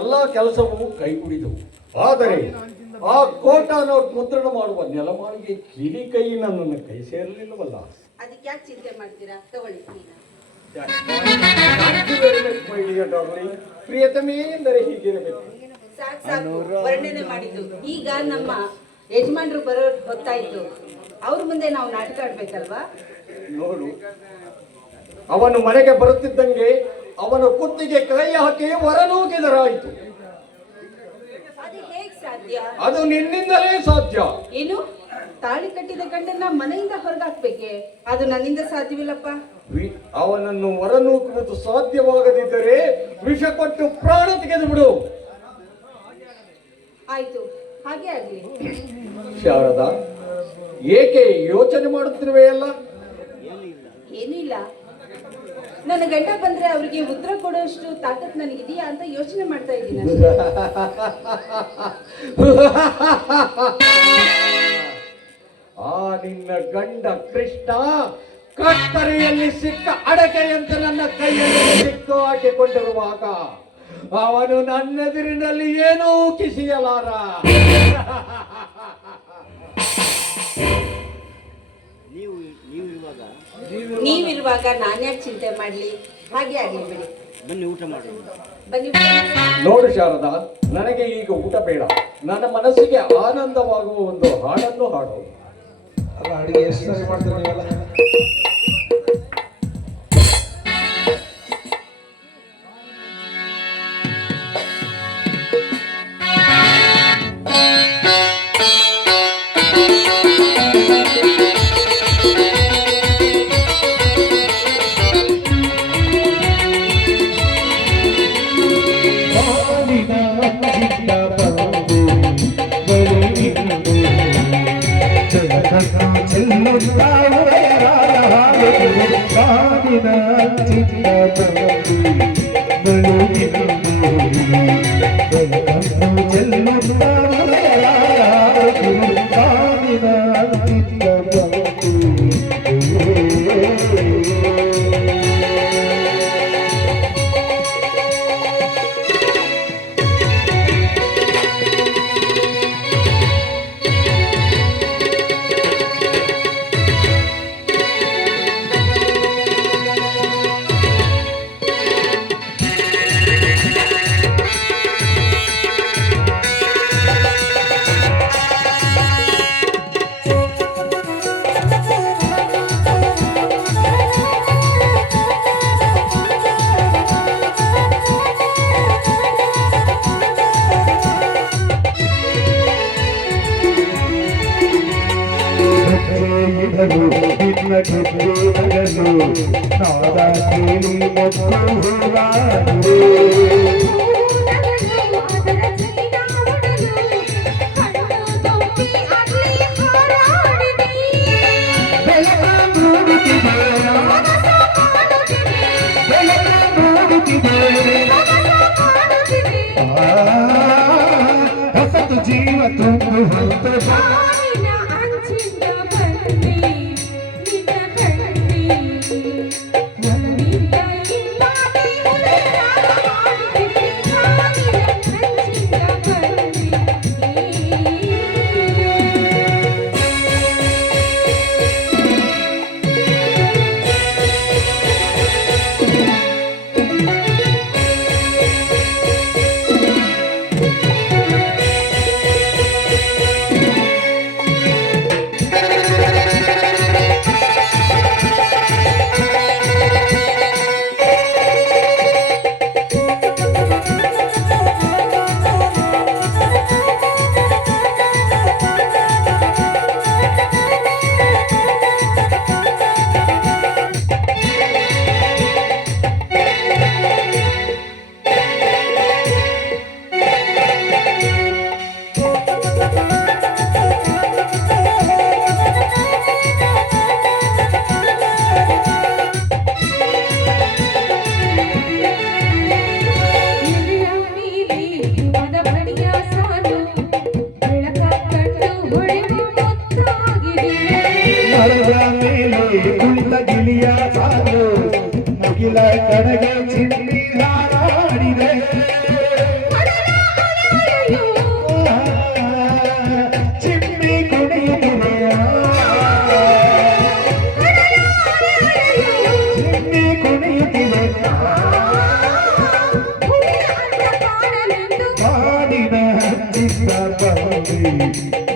ಎಲ್ಲ ಕೆಲಸವೂ ಕೈಗೂಡಿದವು. ಆದರೆ ಆ ಕೋಟಾ ನೋಟ್ ಮುದ್ರಣ ಮಾಡುವ ನೆಲಮಾಳಿಗೆ ಕಿಲಿ ಕೈ ನನ್ನನ್ನು ಕೈ ಸೇರಲಿಲ್ಲವಲ್ಲ. ಅದಕ್ಕೆ ಯಾಕೆ ಚಿಂತೆ ಮಾಡ್ತೀರಾ? ತಗೊಳ್ಳಿ. ಪ್ರಿಯತಮೇ ಎಂದರೆ ಹೀಗಿರಬೇಕು. ಸಾಕು ಸಾಕು ವರ್ಣನೆ ಮಾಡಿದ್ದು. ಈಗ ನಮ್ಮ ಯಜಮಾನ್ರು ಬರೋ ಹೊತ್ತಾಯ್ತು. ಅವ್ರ ಮುಂದೆ ನಾವು ನಾಟಕ ಆಡ್ಬೇಕಲ್ವಾ? ನೋಡು, ಅವನು ಮನೆಗೆ ಬರುತ್ತಿದ್ದಂಗೆ ಅವನ ಕುತ್ತಿಗೆ ಕೈ ಹಾಕಿ ಹೊರನೂಕಿದರಾಯಿತು. ಅದು ಹೇಗ್ ಸಾಧ್ಯ? ಅದು ನಿನ್ನಿಂದಲೇ ಸಾಧ್ಯ. ಏನು? ತಾಳಿ ಕಟ್ಟಿದ ಗಂಡನ್ನ ಮನೆಯಿಂದ ಹೊರಗಾಕ್ಬೇಕೆ? ಅದು ನನ್ನಿಂದ ಸಾಧ್ಯವಿಲ್ಲಪ್ಪ. ಅವನನ್ನು ಹೊರನೂಕುವುದು ಸಾಧ್ಯವಾಗದಿದ್ದರೆ ವಿಷ ಕೊಟ್ಟು ಪ್ರಾಣ ತೆಗೆದು ಬಿಡು. ಆಯ್ತು, ಹಾಗೆ ಆಗ್ಲಿ. ಶಾರದಾ, ಏಕೆ ಯೋಚನೆ ಮಾಡುತ್ತಿರುವೆಯಲ್ಲ? ಏನೂ ಇಲ್ಲ. ನನ್ನ ಗಂಡ ಬಂದ್ರೆ ಅವ್ರಿಗೆ ಉತ್ತರ ಕೊಡುವಷ್ಟು ತಾಕತ್ ನನಗಿದೆಯಾ ಅಂತ ಯೋಚನೆ ಮಾಡ್ತಾ ಇದ್ದೀನಿ. ಆ ನಿನ್ನ ಗಂಡ ಕೃಷ್ಣ ಕತ್ತರಿಯಲ್ಲಿ ಸಿಕ್ಕ ಅಡಕೆಯಂತೆ ನನ್ನ ಕೈಯಲ್ಲಿ ಸಿಕ್ಕು ಹಾಕಿಕೊಂಡಿರುವಾಗ ಅವನು ನನ್ನೆದುರಿನಲ್ಲಿ ಏನೂ ಕಿಸಿಯಲಾರ. ನೀವಿರುವಾಗ ನಾನ್ಯಾಕೆ ಚಿಂತೆ ಮಾಡ್ಲಿ? ಹಾಗೆ ಆಗ್ಲಿ ಬಿಡಿ. ಬನ್ನಿ ಊಟ ಮಾಡಿ. ಬನ್ನಿ. ನೋಡು ಶಾರದಾ, ನನಗೆ ಈಗ ಊಟ ಬೇಡ. ನನ್ನ ಮನಸ್ಸಿಗೆ ಆನಂದವಾಗುವ ಒಂದು ಹಾಡನ್ನು ಹಾಡು. ಅಲ್ಲ, ಅಡಿಗೆ ಎಷ್ಟು ಸರಿ ಮಾಡ್ತೀರಿ ನೀವೆಲ್ಲ? ಜೀವ ತುಂಬು ನೋಡಿ